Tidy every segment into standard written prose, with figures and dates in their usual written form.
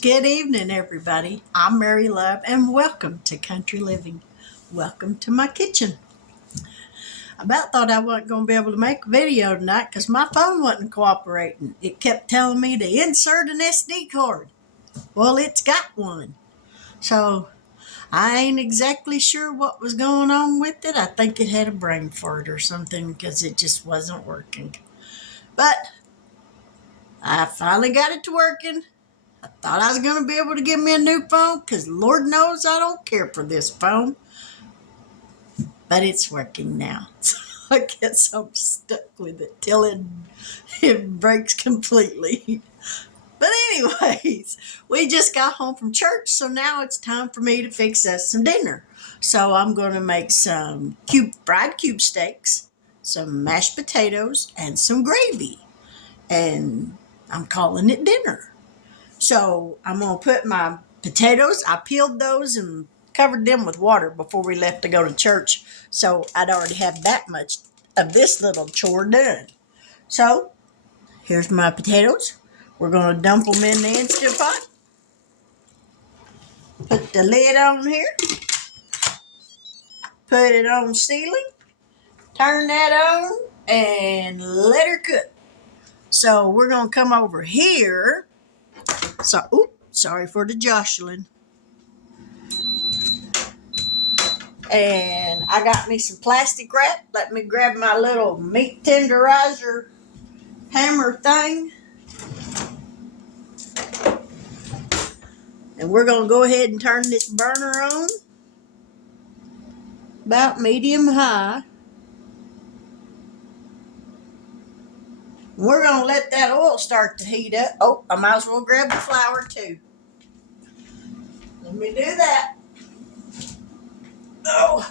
Good evening, everybody. I'm Mary Love, and welcome to Country Living. Welcome to my kitchen. I about thought I wasn't going to be able to make a video tonight because my phone wasn't cooperating. It kept telling me to insert an SD card. Well, it's got one. So I ain't exactly sure what was going on with it. I think it had a brain fart or something because it just wasn't working. But I finally got it to working. Thought I was going to be able to get me a new phone because Lord knows I don't care for this phone. But it's working now. So I guess I'm stuck with it till it breaks completely. But anyways, we just got home from church, so now it's time for me to fix us some dinner. So I'm going to make some fried cube steaks, some mashed potatoes, and some gravy. And I'm calling it dinner. So I'm going to put my potatoes, I peeled those and covered them with water before we left to go to church. So I'd already have that much of this little chore done. So here's my potatoes. We're going to dump them in the Instant Pot. Put the lid on here. Put it on sealing. Turn that on and let her cook. So we're going to come over here. So, sorry for the jostling. And I got me some plastic wrap. Let me grab my little meat tenderizer hammer thing. And we're going to go ahead and turn this burner on. About medium high. We're going to let that oil start to heat up. Oh, I might as well grab the flour too. Let me do that. Oh.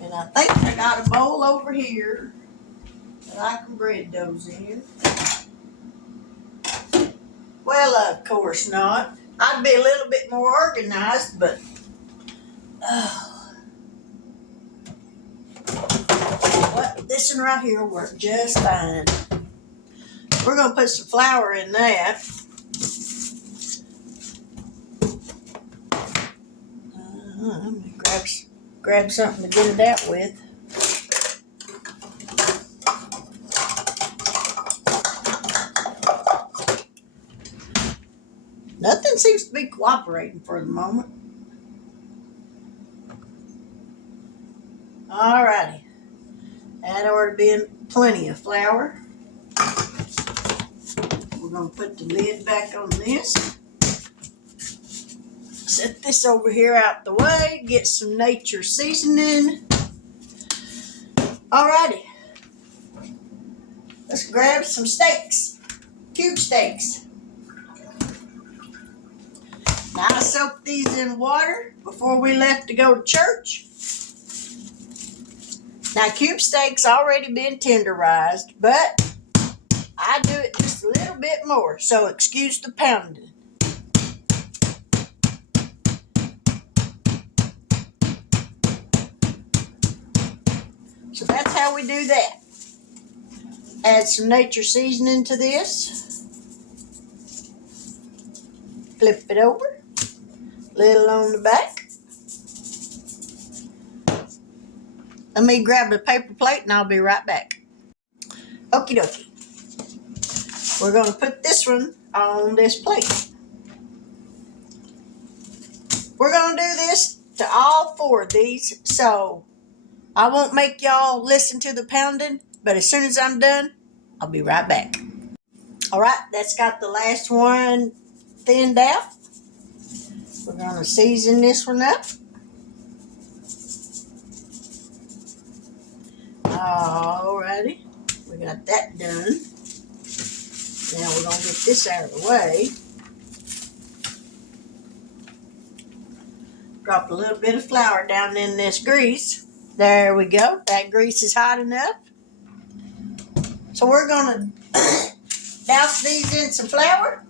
And I think I got a bowl over here that I can bread those in. Well, of course not. I'd be a little bit more organized, but this one right here will work just fine. We're going to put some flour in that. Let me grab something to get it out with. Nothing seems to be cooperating for the moment. Alrighty. That ought to be plenty of flour. We're going to put the lid back on this. Set this over here out the way. Get some nature seasoning. Alrighty. Let's grab some steaks. Cube steaks. Now I soaked these in water before we left to go to church. Now cube steaks already been tenderized, but I do it just a little bit more, so excuse the pounding. So that's how we do that. Add some nature seasoning to this. Flip it over. Little on the back. Let me grab the paper plate and I'll be right back. Okie dokie. We're going to put this one on this plate. We're going to do this to all four of these, so I won't make y'all listen to the pounding, but as soon as I'm done, I'll be right back. All right, that's got the last one thinned out. We're going to season this one up. Alrighty, we got that done. Now we're going to get this out of the way. Drop a little bit of flour down in this grease. There we go. That grease is hot enough. So we're going to douse these in some flour.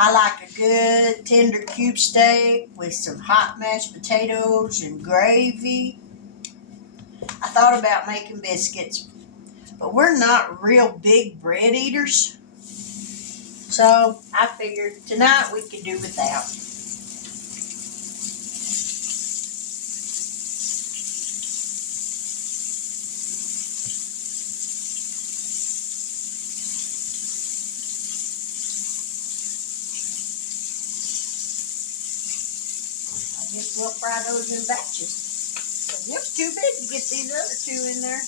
I like a good tender cube steak with some hot mashed potatoes and gravy. I thought about making biscuits, but we're not real big bread eaters. So I figured tonight we could do without. I guess we'll fry those in batches. It's too big to get these other two in there.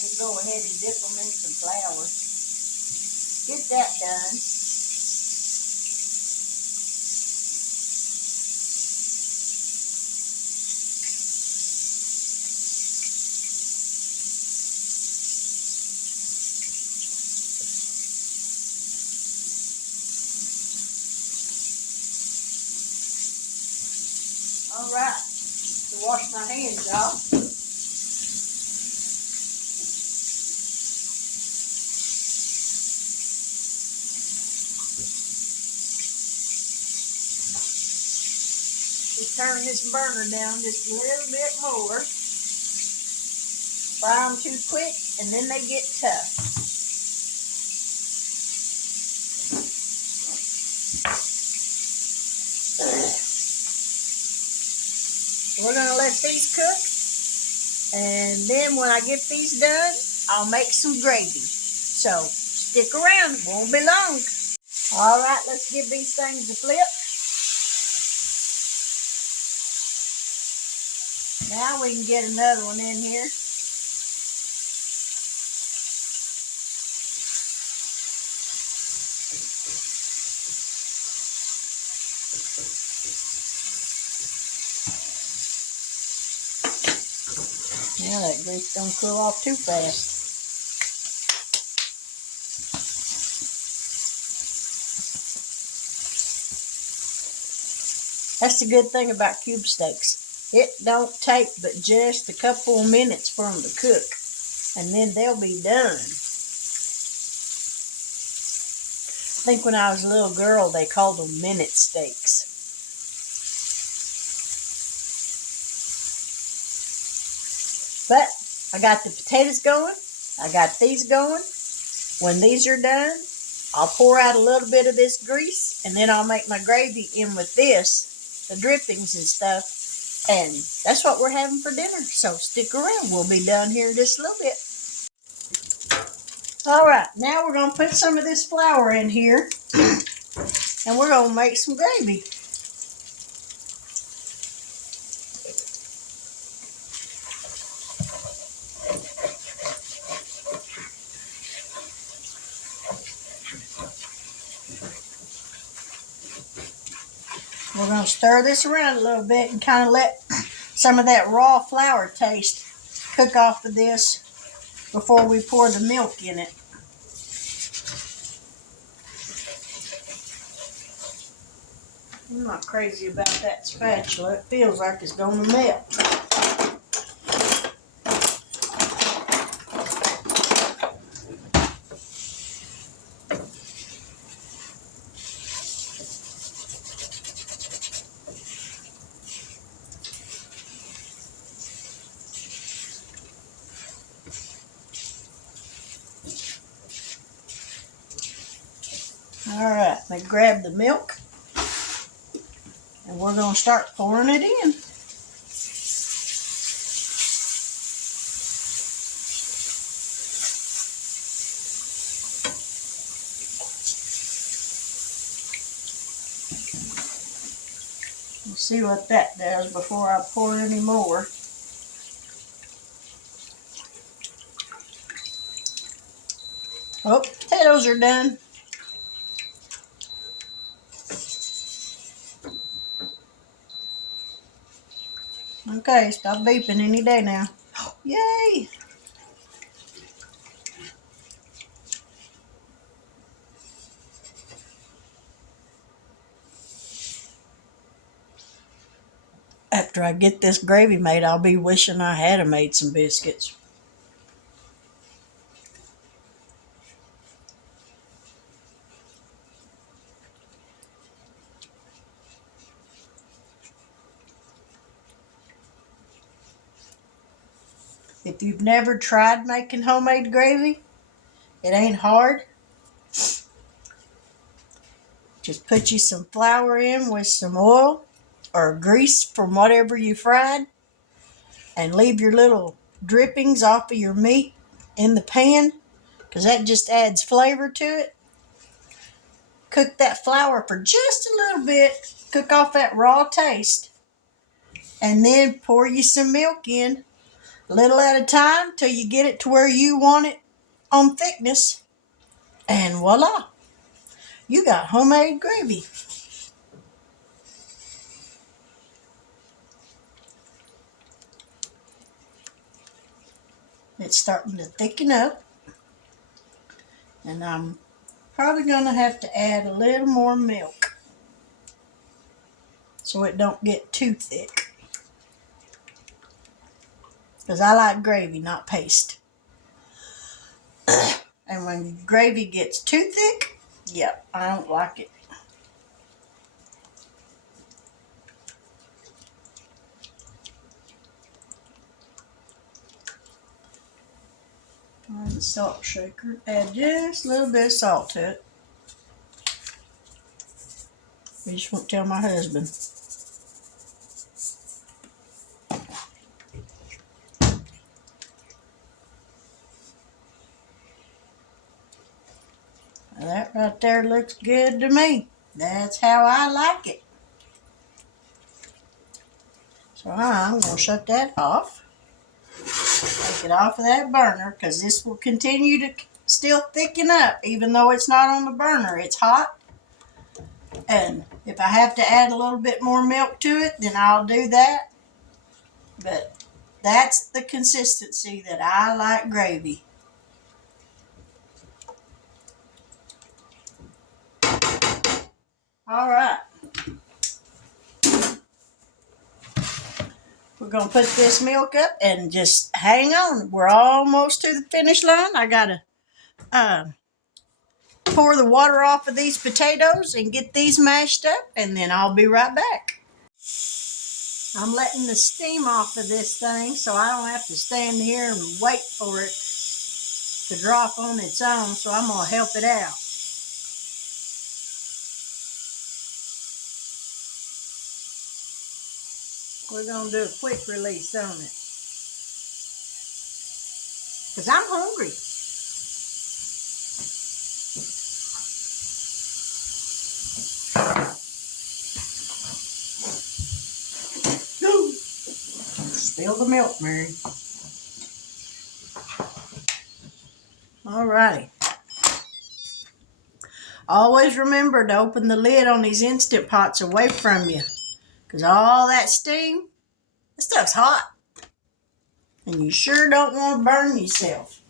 We'll go ahead and dip them in some flour. Get that done. All right, to wash my hands, y'all. We turn this burner down just a little bit more. Fry them too quick, and then they get tough. We're gonna let these cook, and then when I get these done, I'll make some gravy. So stick around, it won't be long. All right, let's give these things a flip. Now we can get another one in here. Now that grease don't cool off too fast. That's the good thing about cube steaks. It don't take but just a couple of minutes for them to cook, and then they'll be done. I think when I was a little girl, they called them minute steaks. But I got the potatoes going. I got these going. When these are done, I'll pour out a little bit of this grease, and then I'll make my gravy in with this, the drippings and stuff. And that's what we're having for dinner. So stick around. We'll be done here in just a little bit. All right, now we're going to put some of this flour in here, and we're going to make some gravy. We're going to stir this around a little bit and kind of let some of that raw flour taste cook off of this before we pour the milk in it. I'm not crazy about that spatula. It feels like it's going to melt. All right, let me grab the milk, and we're going to start pouring it in. Let's see what that does before I pour any more. Oh, potatoes are done. Okay, stop beeping any day now. Yay! After I get this gravy made, I'll be wishing I had made some biscuits. If you've never tried making homemade gravy, it ain't hard. Just put you some flour in with some oil or grease from whatever you fried, and leave your little drippings off of your meat in the pan, because that just adds flavor to it. Cook that flour for just a little bit, cook off that raw taste, and then pour you some milk in, a little at a time, till you get it to where you want it on thickness, and voila, you got homemade gravy. It's starting to thicken up, and I'm probably going to have to add a little more milk so it don't get too thick, because I like gravy, not paste. And when gravy gets too thick, yep, I don't like it. On the salt shaker, add just a little bit of salt to it. I just won't tell my husband. Now that right there looks good to me. That's how I like it. So I'm going to shut that off. Take it off of that burner, because this will continue to still thicken up even though it's not on the burner. It's hot. And if I have to add a little bit more milk to it, then I'll do that. But that's the consistency that I like gravy. All right. We're going to put this milk up and just hang on. We're almost to the finish line. I got to pour the water off of these potatoes and get these mashed up, and then I'll be right back. I'm letting the steam off of this thing so I don't have to stand here and wait for it to drop on its own, so I'm going to help it out. We're going to do a quick release on it, because I'm hungry. Spill the milk, Mary. All righty. Always remember to open the lid on these Instant Pots away from you, because all that steam, this stuff's hot, and you sure don't want to burn yourself.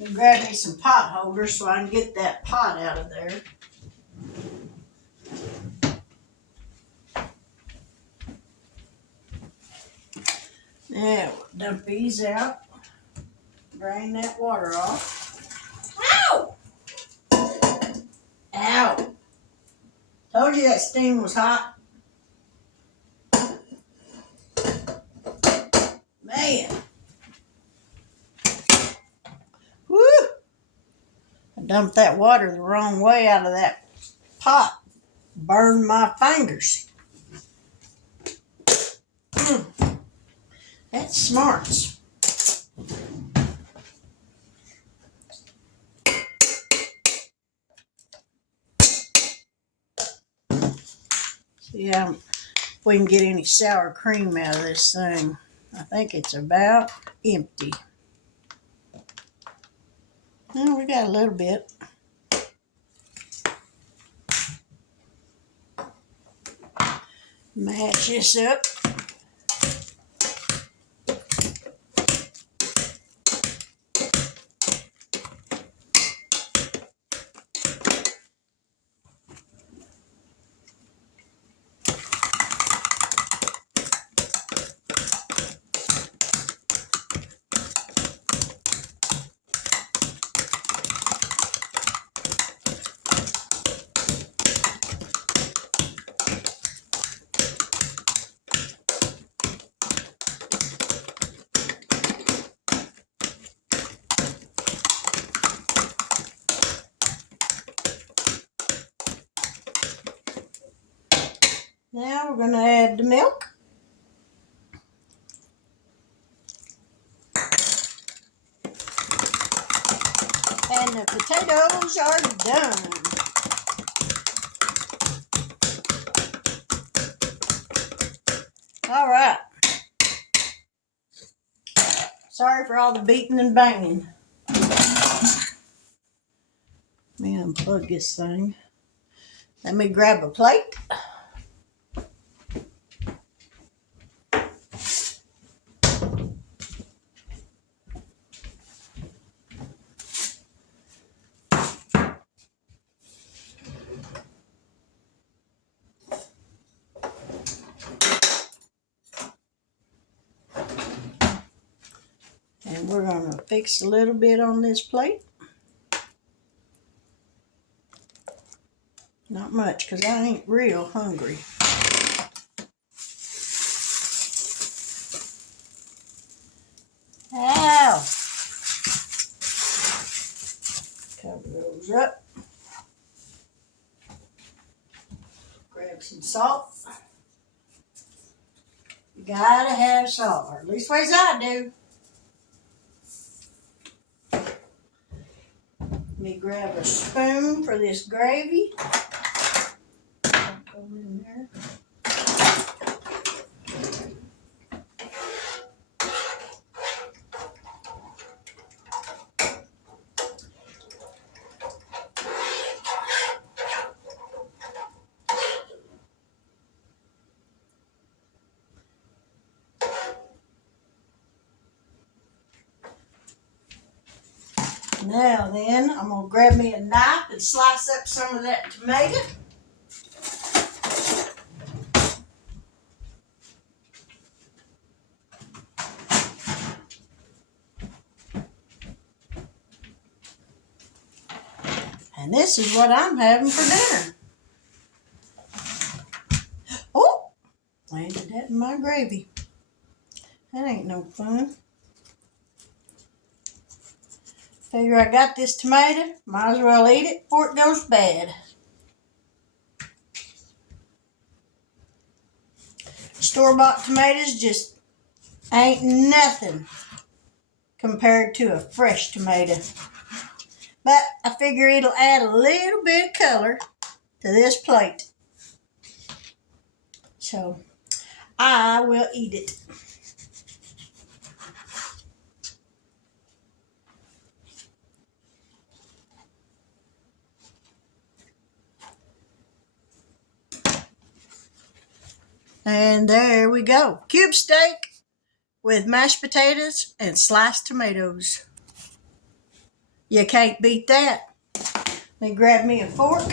I'll grab me some pot holders so I can get that pot out of there. Now, dump these out. Drain that water off. Ow! Ow! Told you that steam was hot. Man. Woo! I dumped that water the wrong way out of that pot. Burned my fingers. That's smarts. See if we can get any sour cream out of this thing. I think it's about empty. Oh, we got a little bit. Match this up. add the milk. And the potatoes are done. All right. Sorry for all the beating and banging. Let me unplug this thing. Let me grab a plate. And we're going to fix a little bit on this plate. Not much, because I ain't real hungry. Ow! Cover those up. Grab some salt. You gotta have salt, or at least ways I do. Let me grab a spoon for this gravy. Go in there. Now then, I'm going to grab me a knife and slice up some of that tomato. And this is what I'm having for dinner. Oh, landed that in my gravy. That ain't no fun. Figure I got this tomato, might as well eat it before it goes bad. Store-bought tomatoes just ain't nothing compared to a fresh tomato. But I figure it'll add a little bit of color to this plate. So I will eat it. And there we go. Cube steak with mashed potatoes and sliced tomatoes. You can't beat that. Let me grab me a fork.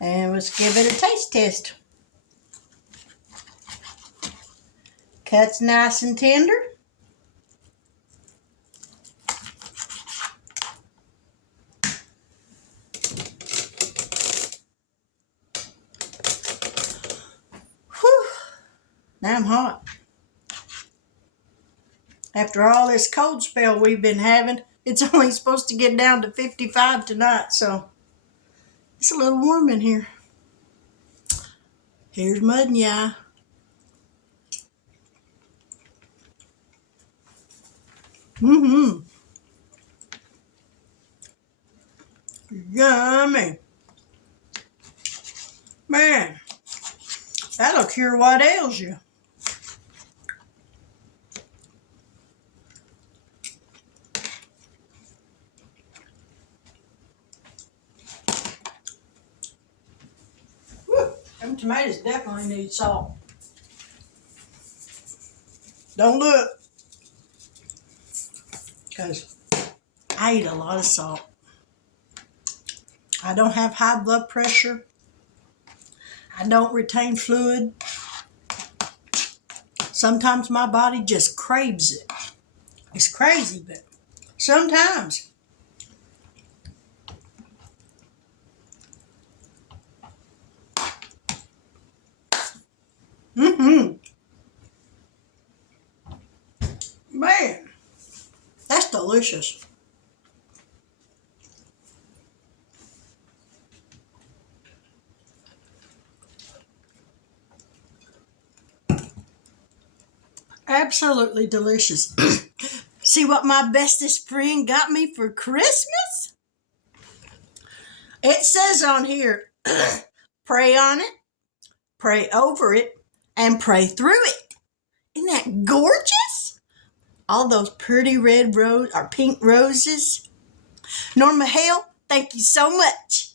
And let's give it a taste test. Cuts nice and tender. Whew. Now I'm hot. After all this cold spell we've been having, it's only supposed to get down to 55 tonight, so it's a little warm in here. Here's mud in ya. Mm-hmm. Yummy. Man, that'll cure what ails you. Whew. Them tomatoes definitely need salt. Don't look, because I eat a lot of salt. I don't have high blood pressure. I don't retain fluid. Sometimes my body just craves it. It's crazy, but sometimes. Mm-hmm. Man, that's delicious. Absolutely delicious. See what my bestest friend got me for Christmas? It says on here, pray on it, pray over it, and pray through it. Isn't that gorgeous? All those pretty red rose or pink roses. Norma Hale, thank you so much.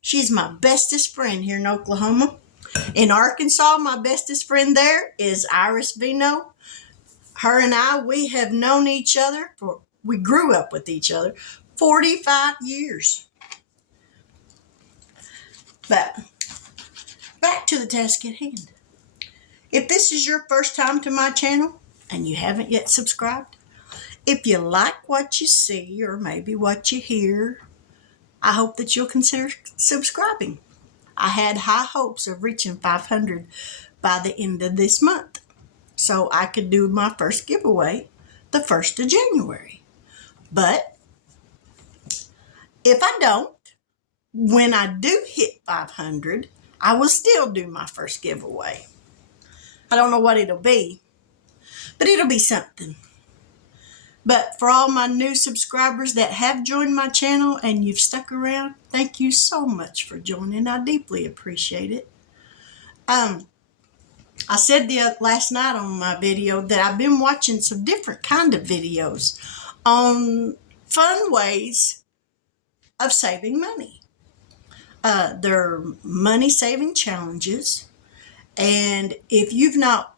She's my bestest friend here in Oklahoma. In Arkansas, my bestest friend there is Iris Vino. Her and I, we have known each other we grew up with each other 45 years. But back to the task at hand. If this is your first time to my channel and you haven't yet subscribed, if you like what you see or maybe what you hear, I hope that you'll consider subscribing. I had high hopes of reaching 500 by the end of this month, so I could do my first giveaway the 1st of January. But if I don't, when I do hit 500, I will still do my first giveaway. I don't know what it'll be, but it'll be something. But for all my new subscribers that have joined my channel and you've stuck around, thank you so much for joining. I deeply appreciate it. I said last night on my video that I've been watching some different kind of videos on fun ways of saving money. They're money saving challenges. And if you've not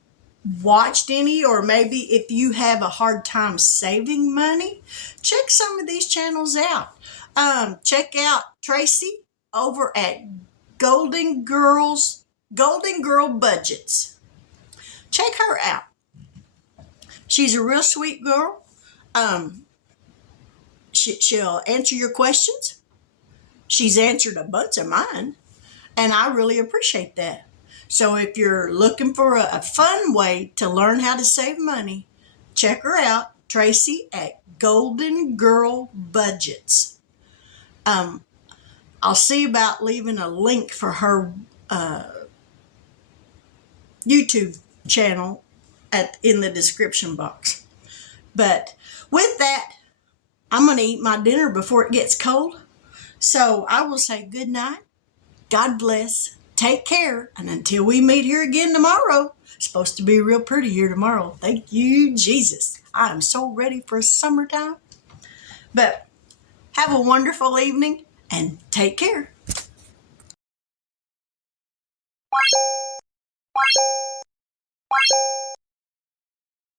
watched any, or maybe if you have a hard time saving money, check some of these channels out. Check out Tracey over at Golden Girl Budgets. Check her out. She's a real sweet girl. She'll answer your questions. She's answered a bunch of mine, and I really appreciate that. So if you're looking for a fun way to learn how to save money, check her out, Tracey at Golden Girl Budgets. I'll see about leaving a link for her YouTube channel in the description box. But with that, I'm going to eat my dinner before it gets cold. So I will say good night. God bless. Take care, and until we meet here again tomorrow, it's supposed to be real pretty here tomorrow. Thank you, Jesus. I am so ready for summertime. But have a wonderful evening, and take care.